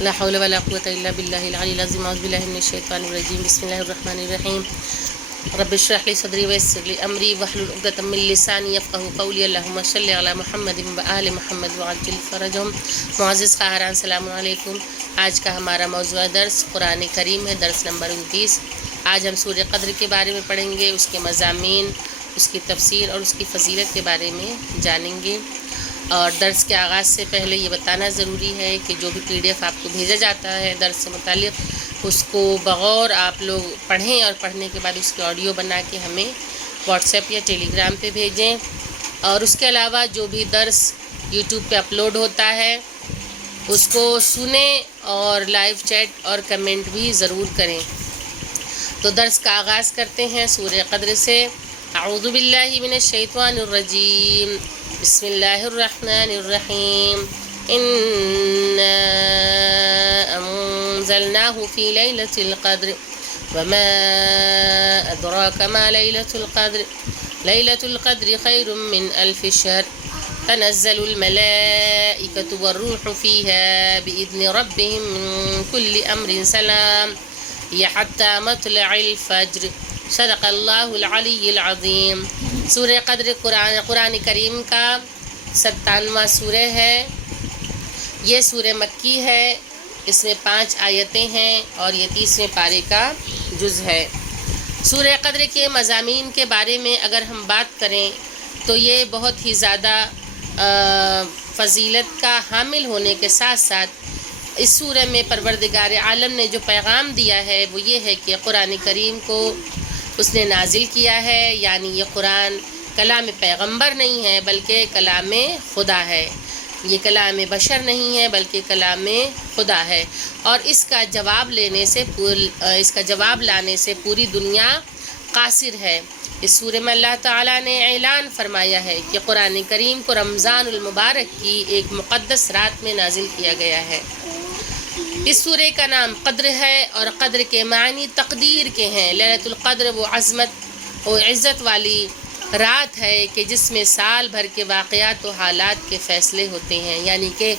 لا حول ولا قوة إلا بالله العلي العظيم. أعوذ بالله من الشيطان الرجيم. بسم الله الرحمن الرحيم. رب اشرح لي صدري ويسر لي أمري واحلل عقدة من لساني يفقهوا قولي. اللهم صل على محمد وآل محمد وعجل فرجهم. معزز خواہران السلام علیکم. آج کا ہمارا موضوع درس قرآن کریم ہے، درس نمبر 29. آج ہم سورہ قدر کے بارے میں پڑھیں گے، اس کے مضامین، اس کی تفسیر اور اس کی فضیلت کے بارے میں جانیں گے. اور درس کے آغاز سے پہلے یہ بتانا ضروری ہے کہ جو بھی PDF آپ کو بھیجا جاتا ہے درس سے متعلق، اس کو بغور آپ لوگ پڑھیں اور پڑھنے کے بعد اس کی آڈیو بنا کے ہمیں واٹس ایپ یا ٹیلی گرام پہ بھیجیں. اور اس کے علاوہ جو بھی درس YouTube پہ اپلوڈ ہوتا ہے اس کو سنیں اور لائیو چیٹ اور کمنٹ بھی ضرور کریں. تو درس کا آغاز کرتے ہیں سورہ قدر سے. اعوذ باللہ من الشیطان الرجیم. بسم اللہ الرحمن الرحیم. انا انزلناہ فی لیلۃ القدر وما ادراک ما لیلۃ القدر. لیلۃ القدر خیر من الف شہر. تنزل الملائکۃ والروح فیہا بإذن ربہم من کل امر سلام حتی مطلع الفجر. صدق اللہ العلی العظیم. سورہ قدر قرآن کریم کا 97واں سورہ ہے. یہ سورہ مکی ہے. اس میں 5 آیتیں ہیں اور یہ 30ویں پارے کا جز ہے. سورہ قدر کے مضامین کے بارے میں اگر ہم بات کریں تو یہ بہت ہی زیادہ فضیلت کا حامل ہونے کے ساتھ ساتھ اس سورہ میں پروردگار عالم نے جو پیغام دیا ہے وہ یہ ہے کہ قرآن کریم کو اس نے نازل کیا ہے، یعنی یہ قرآن کلام پیغمبر نہیں ہے بلکہ کلام خدا ہے. یہ کلام بشر نہیں ہے بلکہ کلام خدا ہے. اور اس کا جواب لانے سے پوری دنیا قاصر ہے. اس سورہ میں اللہ تعالیٰ نے اعلان فرمایا ہے کہ قرآن کریم کو رمضان المبارک کی ایک مقدس رات میں نازل کیا گیا ہے. اس سورہ کا نام قدر ہے اور قدر کے معنی تقدیر کے ہیں. لیلۃ القدر وہ عظمت و عزت والی رات ہے کہ جس میں سال بھر کے واقعات و حالات کے فیصلے ہوتے ہیں، یعنی کہ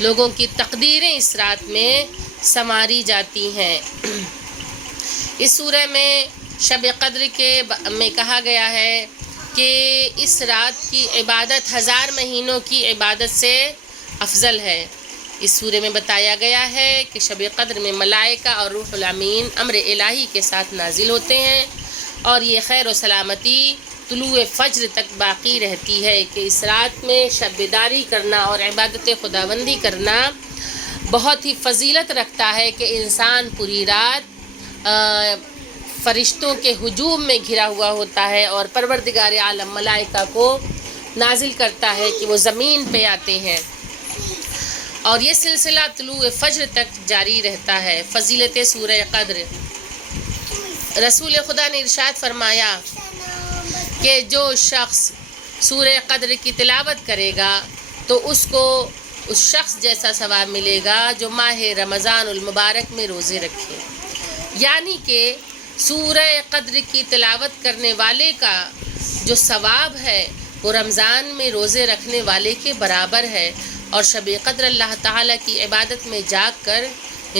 لوگوں کی تقدیریں اس رات میں سنواری جاتی ہیں. اس سورہ میں شب قدر میں کہا گیا ہے کہ اس رات کی عبادت 1000 مہینوں کی عبادت سے افضل ہے. اس سورہ میں بتایا گیا ہے کہ شب قدر میں ملائکہ اور روح الامین امر الہی کے ساتھ نازل ہوتے ہیں اور یہ خیر و سلامتی طلوع فجر تک باقی رہتی ہے. کہ اس رات میں شب بیداری کرنا اور عبادت خداوندی کرنا بہت ہی فضیلت رکھتا ہے کہ انسان پوری رات فرشتوں کے ہجوم میں گھرا ہوا ہوتا ہے اور پروردگار عالم ملائکہ کو نازل کرتا ہے کہ وہ زمین پہ آتے ہیں اور یہ سلسلہ طلوع فجر تک جاری رہتا ہے. فضیلت سورہ قدر. رسول خدا نے ارشاد فرمایا کہ جو شخص سورہ قدر کی تلاوت کرے گا تو اس کو اس شخص جیسا ثواب ملے گا جو ماہ رمضان المبارک میں روزے رکھے. یعنی کہ سورہ قدر کی تلاوت کرنے والے کا جو ثواب ہے وہ رمضان میں روزے رکھنے والے کے برابر ہے. اور شب قدر اللہ تعالیٰ کی عبادت میں جاگ کر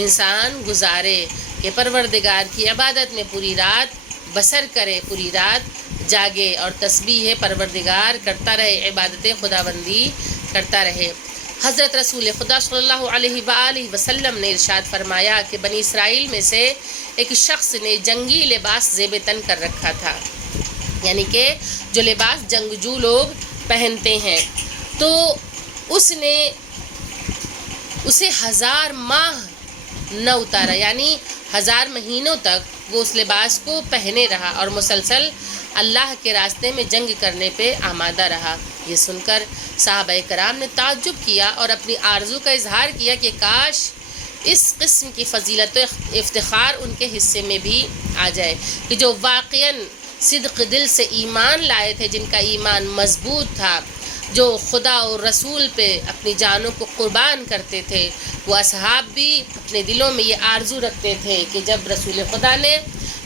انسان گزارے کہ پروردگار کی عبادت میں پوری رات بسر کرے، پوری رات جاگے اور تسبیح پروردگار کرتا رہے، عبادت خداوندی کرتا رہے. حضرت رسول خدا صلی اللہ علیہ وآلہ وسلم نے ارشاد فرمایا کہ بنی اسرائیل میں سے ایک شخص نے جنگی لباس زیب تن کر رکھا تھا، یعنی کہ جو لباس جنگجو لوگ پہنتے ہیں. تو اس نے اسے 1000 ماہ نہ اتارا، یعنی 1000 مہینوں تک وہ اس لباس کو پہنے رہا اور مسلسل اللہ کے راستے میں جنگ کرنے پہ آمادہ رہا. یہ سن کر صحابہ کرام نے تعجب کیا اور اپنی آرزو کا اظہار کیا کہ کاش اس قسم کی فضیلت و افتخار ان کے حصے میں بھی آ جائے کہ جو واقعاً صدق دل سے ایمان لائے تھے، جن کا ایمان مضبوط تھا، جو خدا اور رسول پہ اپنی جانوں کو قربان کرتے تھے. وہ اصحاب بھی اپنے دلوں میں یہ آرزو رکھتے تھے کہ جب رسول خدا نے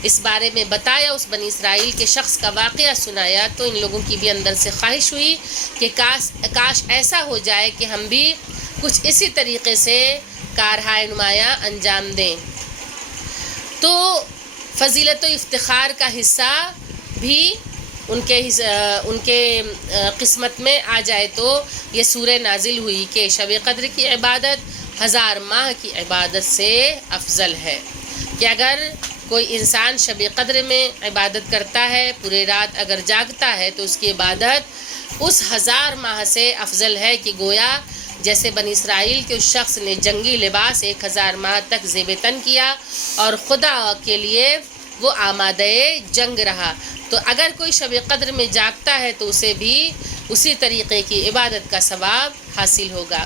اس بارے میں بتایا، اس بنی اسرائیل کے شخص کا واقعہ سنایا، تو ان لوگوں کی بھی اندر سے خواہش ہوئی کہ کاش ایسا ہو جائے کہ ہم بھی کچھ اسی طریقے سے کارہائے نمایاں انجام دیں۔ تو فضیلت و افتخار کا حصہ بھی ان کے قسمت میں آ جائے تو یہ سورہ نازل ہوئی کہ شب قدر کی عبادت 1000 ماہ کی عبادت سے افضل ہے، کہ اگر کوئی انسان شب قدر میں عبادت کرتا ہے، پورے رات اگر جاگتا ہے تو اس کی عبادت اس 1000 ماہ سے افضل ہے، کہ گویا جیسے بنی اسرائیل کے اس شخص نے جنگی لباس 1000 ماہ تک زیب تن کیا اور خدا کے لیے وہ آمادہ جنگ رہا، تو اگر کوئی شب قدر میں جاگتا ہے تو اسے بھی اسی طریقے کی عبادت کا ثواب حاصل ہوگا۔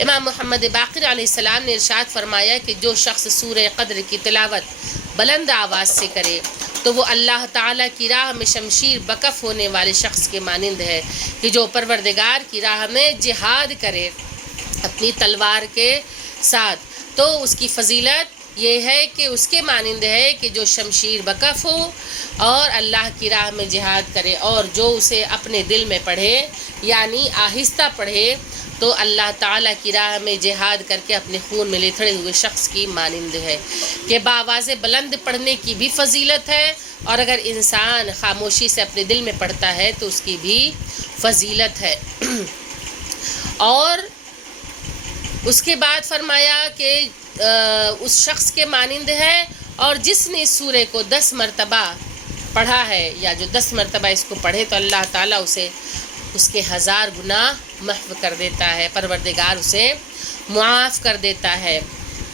امام محمد باقر علیہ السلام نے ارشاد فرمایا کہ جو شخص سورہ قدر کی تلاوت بلند آواز سے کرے تو وہ اللہ تعالیٰ کی راہ میں شمشیر بکف ہونے والے شخص کے مانند ہے، کہ جو پروردگار کی راہ میں جہاد کرے اپنی تلوار کے ساتھ، تو اس کی فضیلت یہ ہے کہ اس کے مانند ہے کہ جو شمشیر بکف ہو اور اللہ کی راہ میں جہاد کرے، اور جو اسے اپنے دل میں پڑھے یعنی آہستہ پڑھے تو اللہ تعالیٰ کی راہ میں جہاد کر کے اپنے خون میں لتھڑے ہوئے شخص کی مانند ہے، کہ بآواز بلند پڑھنے کی بھی فضیلت ہے، اور اگر انسان خاموشی سے اپنے دل میں پڑھتا ہے تو اس کی بھی فضیلت ہے۔ اور اس کے بعد فرمایا کہ اس شخص کے مانند ہے، اور جس نے اس سورے کو 10 مرتبہ پڑھا ہے، یا جو 10 مرتبہ اس کو پڑھے تو اللہ تعالیٰ اسے اس کے 1000 گناہ محو کر دیتا ہے، پروردگار اسے معاف کر دیتا ہے۔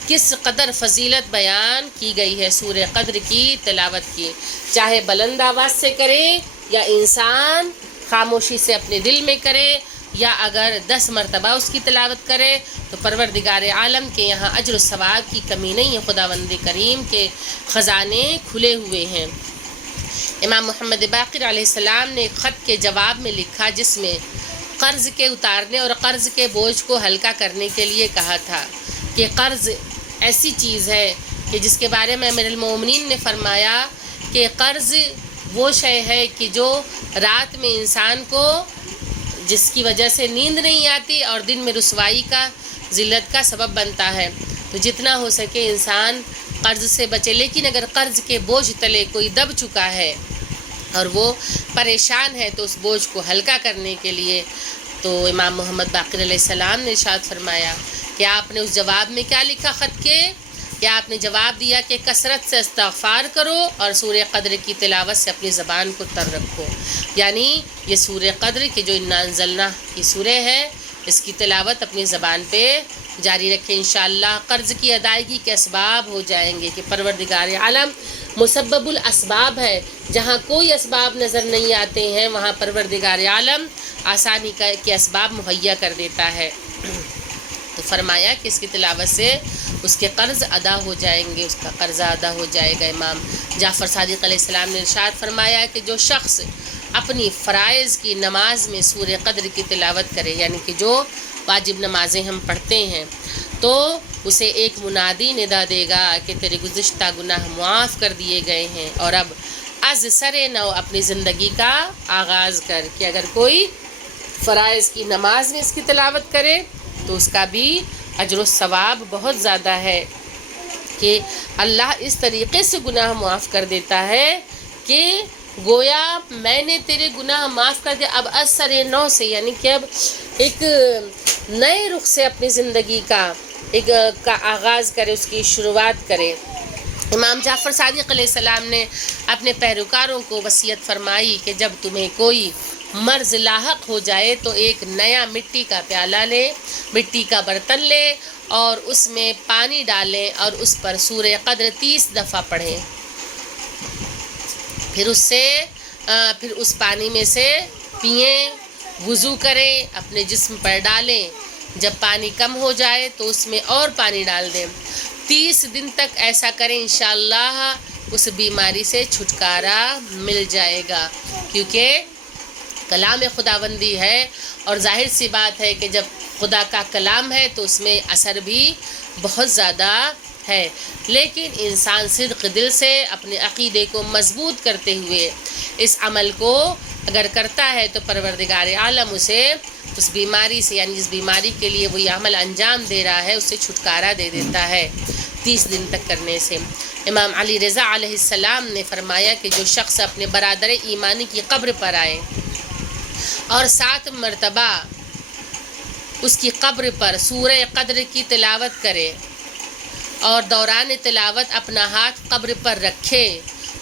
کس قدر فضیلت بیان کی گئی ہے سورہ قدر کی تلاوت کی، چاہے بلند آواز سے کرے یا انسان خاموشی سے اپنے دل میں کرے، یا اگر 10 مرتبہ اس کی تلاوت کرے تو پروردگار عالم کے یہاں اجر و ثواب کی کمی نہیں ہے، خداوند کریم کے خزانے کھلے ہوئے ہیں۔ امام محمد باقر علیہ السلام نے ایک خط کے جواب میں لکھا جس میں قرض کے اتارنے اور قرض کے بوجھ کو ہلکا کرنے کے لیے کہا تھا کہ قرض ایسی چیز ہے کہ جس کے بارے میں امیر المومنین نے فرمایا کہ قرض وہ شے ہے کہ جو رات میں انسان کو جس کی وجہ سے نیند نہیں آتی اور دن میں رسوائی کا ذلت کا سبب بنتا ہے، تو جتنا ہو سکے انسان قرض سے بچے، لیکن اگر قرض کے بوجھ تلے کوئی دب چکا ہے اور وہ پریشان ہے تو اس بوجھ کو ہلکا کرنے کے لیے تو امام محمد باقر علیہ السلام نے ارشاد فرمایا کہ آپ نے اس جواب میں کیا لکھا خط کے، کہ آپ نے جواب دیا کہ کثرت سے استغفار کرو اور سورہ قدر کی تلاوت سے اپنی زبان کو تر رکھو، یعنی یہ سورہ قدر کی جو انا انزلنا کی سورہ ہے اس کی تلاوت اپنی زبان پہ جاری رکھیں، انشاءاللہ قرض کی ادائیگی کے اسباب ہو جائیں گے، کہ پروردگار عالم مسبب الاسباب ہے، جہاں کوئی اسباب نظر نہیں آتے ہیں وہاں پروردگار عالم آسانی کے اسباب مہیا کر دیتا ہے۔ تو فرمایا کہ اس کی تلاوت سے اس کے قرض ادا ہو جائیں گے، اس کا قرضہ ادا ہو جائے گا۔ امام جعفر صادق علیہ السلام نے ارشاد فرمایا کہ جو شخص اپنی فرائض کی نماز میں سورہ قدر کی تلاوت کرے، یعنی کہ جو واجب نمازیں ہم پڑھتے ہیں، تو اسے ایک منادی ندا دے گا کہ تیرے گزشتہ گناہ معاف کر دیے گئے ہیں، اور اب از سر نو اپنی زندگی کا آغاز کر، کہ اگر کوئی فرائض کی نماز میں اس کی تلاوت کرے تو اس کا بھی اجر و ثواب بہت زیادہ ہے، کہ اللہ اس طریقے سے گناہ معاف کر دیتا ہے کہ گویا میں نے تیرے گناہ معاف کر دیا، اب از سر نو سے، یعنی کہ اب ایک نئے رخ سے اپنی زندگی کا آغاز کرے، اس کی شروعات کرے۔ امام جعفر صادق علیہ السلام نے اپنے پیروکاروں کو وصیت فرمائی کہ جب تمہیں کوئی مرض لاحق ہو جائے تو ایک نیا مٹی کا پیالہ لے، مٹی کا برتن لے اور اس میں پانی ڈالیں اور اس پر سورہ قدر 30 دفعہ پڑھیں، پھر اس پانی میں سے پئیں، وضو کریں، اپنے جسم پر ڈالیں، جب پانی کم ہو جائے تو اس میں اور پانی ڈال دیں، 30 دن تک ایسا کریں، انشاءاللہ اس بیماری سے چھٹکارا مل جائے گا، کیونکہ کلام خداوندی ہے اور ظاہر سی بات ہے کہ جب خدا کا کلام ہے تو اس میں اثر بھی بہت زیادہ ہے، لیکن انسان صدق دل سے اپنے عقیدے کو مضبوط کرتے ہوئے اس عمل کو اگر کرتا ہے تو پروردگار عالم اسے اس بیماری سے، یعنی جس بیماری کے لیے وہ یہ عمل انجام دے رہا ہے، اس سے چھٹکارا دے دیتا ہے 30 دن تک کرنے سے۔ امام علی رضا علیہ السلام نے فرمایا کہ جو شخص اپنے برادر ایمانی کی قبر پر آئے اور 7 مرتبہ اس کی قبر پر سورہ قدر کی تلاوت کرے اور دوران تلاوت اپنا ہاتھ قبر پر رکھے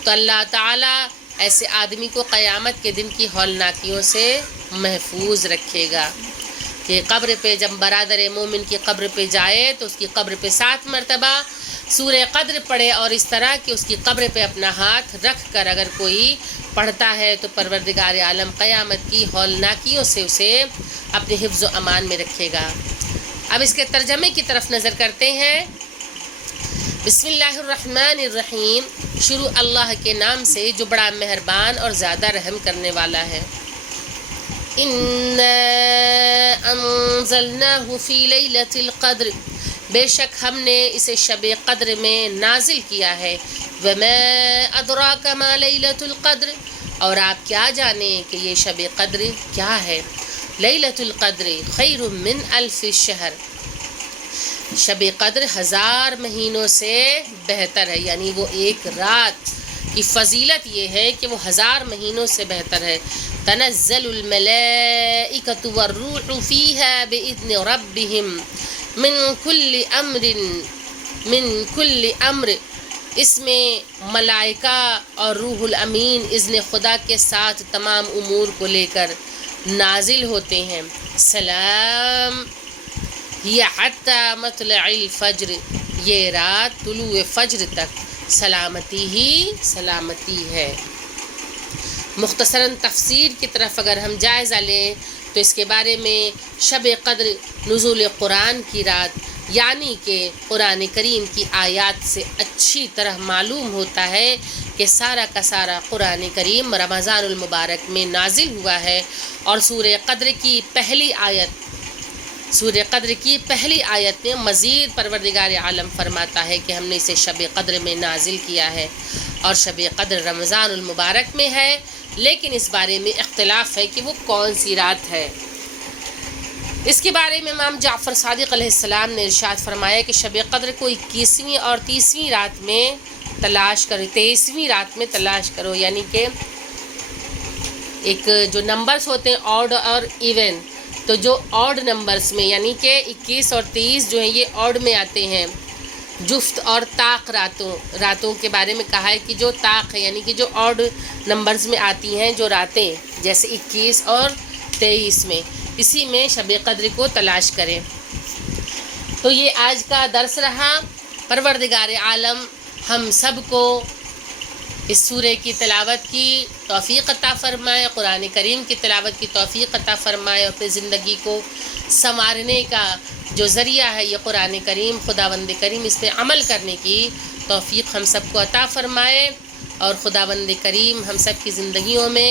تو اللہ تعالیٰ ایسے آدمی کو قیامت کے دن کی ہولناکیوں سے محفوظ رکھے گا۔ کہ قبر پہ جب برادر مومن کی قبر پہ جائے تو اس کی قبر پہ 7 مرتبہ سورہ قدر پڑھے، اور اس طرح کہ اس کی قبر پہ اپنا ہاتھ رکھ کر اگر کوئی پڑھتا ہے تو پروردگار عالم قیامت کی ہولناکیوں سے اسے اپنے حفظ و امان میں رکھے گا۔ اب اس کے ترجمے کی طرف نظر کرتے ہیں۔ بسم اللہ الرحمن الرحیم، شروع اللہ کے نام سے جو بڑا مہربان اور زیادہ رحم کرنے والا ہے۔ اِنَّا أَنزَلْنَاهُ فِي لَيْلَةِ الْقَدْرِ، بے شک ہم نے اسے شب قدر میں نازل کیا ہے۔ وَمَا أَدْرَاكَ مَا لَيْلَةُ الْقَدْرِ، اور آپ کیا جانیں کہ یہ شب قدر کیا ہے۔ لیلۃ القدر خیر من 1000 شہر، شب قدر 1000 مہینوں سے بہتر ہے، یعنی وہ ایک رات کی فضیلت یہ ہے کہ وہ 1000 مہینوں سے بہتر ہے۔ تنزل الملائکۃ والروح فیہا بإذن ربہم من کل امر، اس میں ملائکہ اور روح الامین اذن خدا کے ساتھ تمام امور کو لے کر نازل ہوتے ہیں۔ سلام ہی حتی مطلع الفجر، یہ رات طلوع فجر تک سلامتی ہی سلامتی ہے۔ مختصراً تفسیر کی طرف اگر ہم جائزہ لیں تو اس کے بارے میں شب قدر نزول قرآن کی رات، یعنی کہ قرآن کریم کی آیات سے اچھی طرح معلوم ہوتا ہے کہ سارا کا سارا قرآن کریم رمضان المبارک میں نازل ہوا ہے، اور سورہ قدر کی پہلی آیت میں مزید پروردگار عالم فرماتا ہے کہ ہم نے اسے شب قدر میں نازل کیا ہے، اور شب قدر رمضان المبارک میں ہے، لیکن اس بارے میں اختلاف ہے کہ وہ کون سی رات ہے۔ اس کے بارے میں امام جعفر صادق علیہ السلام نے ارشاد فرمایا کہ شب قدر کو 21ویں اور 30ویں رات میں تلاش کرو، 23ویں رات میں تلاش کرو، یعنی کہ ایک جو نمبرز ہوتے ہیں آڈ اور ایون، تو جو آڈ نمبرز میں یعنی کہ 21 اور 30 جو ہیں یہ آڈ میں آتے ہیں۔ جفت اور طاق راتوں کے بارے میں کہا ہے کہ جو طاق ہے یعنی کہ جو آڈ نمبرز میں آتی ہیں جو راتیں، جیسے 21 اور 23 میں، اسی میں شب قدر کو تلاش کریں۔ تو یہ آج کا درس رہا۔ پروردگار عالم ہم سب کو اس سورہ کی تلاوت کی توفیق عطا فرمائے، قرآن کریم کی تلاوت کی توفیق عطا فرمائے، اور اپنی زندگی کو سنوارنے کا جو ذریعہ ہے یہ قرآن کریم، خداوند کریم اس پہ عمل کرنے کی توفیق ہم سب کو عطا فرمائے، اور خداوند کریم ہم سب کی زندگیوں میں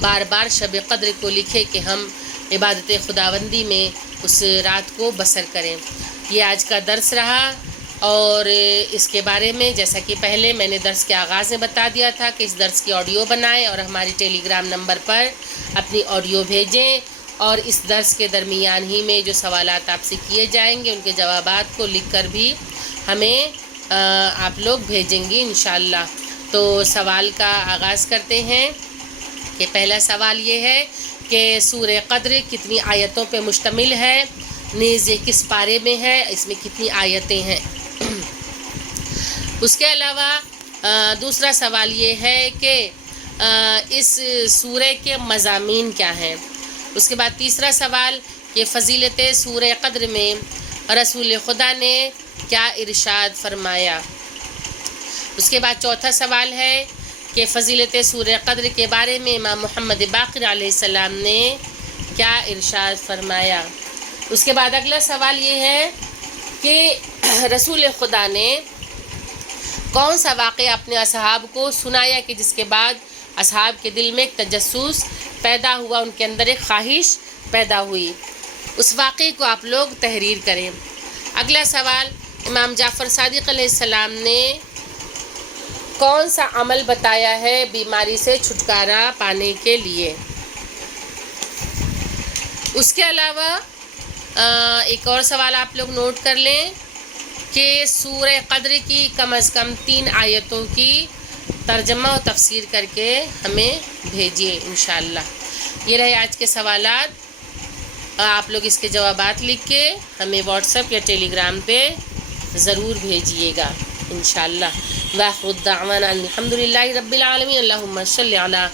بار بار شب قدر کو لکھے کہ ہم عبادت خداوندی میں اس رات کو بسر کریں۔ یہ آج کا درس رہا، اور اس کے بارے میں جیسا کہ پہلے میں نے درس کے آغاز میں بتا دیا تھا کہ اس درس کی آڈیو بنائیں اور ہماری ٹیلی گرام نمبر پر اپنی آڈیو بھیجیں، اور اس درس کے درمیان ہی میں جو سوالات آپ سے کیے جائیں گے ان کے جوابات کو لکھ کر بھی ہمیں آپ لوگ بھیجیں گے انشاءاللہ۔ تو سوال کا آغاز کرتے ہیں کہ پہلا سوال یہ ہے کہ سورہ قدر کتنی آیتوں پہ مشتمل ہے، نیز یہ کس پارے میں ہے، اس میں کتنی آیتیں ہیں۔ اس کے علاوہ دوسرا سوال یہ ہے کہ اس سورہ کے مضامین کیا ہیں۔ اس کے بعد تیسرا سوال کہ فضیلت سورہ قدر میں رسول خدا نے کیا ارشاد فرمایا۔ اس کے بعد چوتھا سوال ہے کہ فضیلت سورہ قدر کے بارے میں امام محمد باقر علیہ السلام نے کیا ارشاد فرمایا۔ اس کے بعد اگلا سوال یہ ہے کہ رسول خدا نے کون سا واقعہ اپنے اصحاب کو سنایا کہ جس کے بعد اصحاب کے دل میں ایک تجسس پیدا ہوا، ان کے اندر ایک خواہش پیدا ہوئی، اس واقعے کو آپ لوگ تحریر کریں۔ اگلا سوال، امام جعفر صادق علیہ السلام نے کون سا عمل بتایا ہے بیماری سے چھٹکارا پانے کے لیے۔ اس کے علاوہ ایک اور سوال آپ لوگ نوٹ کر لیں کہ سورہ قدر کی کم از کم 3 آیتوں کی ترجمہ و تفسیر کر کے ہمیں بھیجیے انشاءاللہ۔ یہ رہے آج کے سوالات۔ آپ لوگ اس کے جوابات لکھ کے ہمیں واٹس ایپ یا ٹیلی گرام پہ ضرور بھیجیے گا انشاءاللہ۔ وآخر الدعوانا الحمدللہ رب العالمین، اللہم صلی علی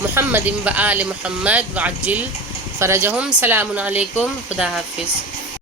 محمد و آل محمد وعجل فرجہم۔ سلام علیکم، خدا حافظ۔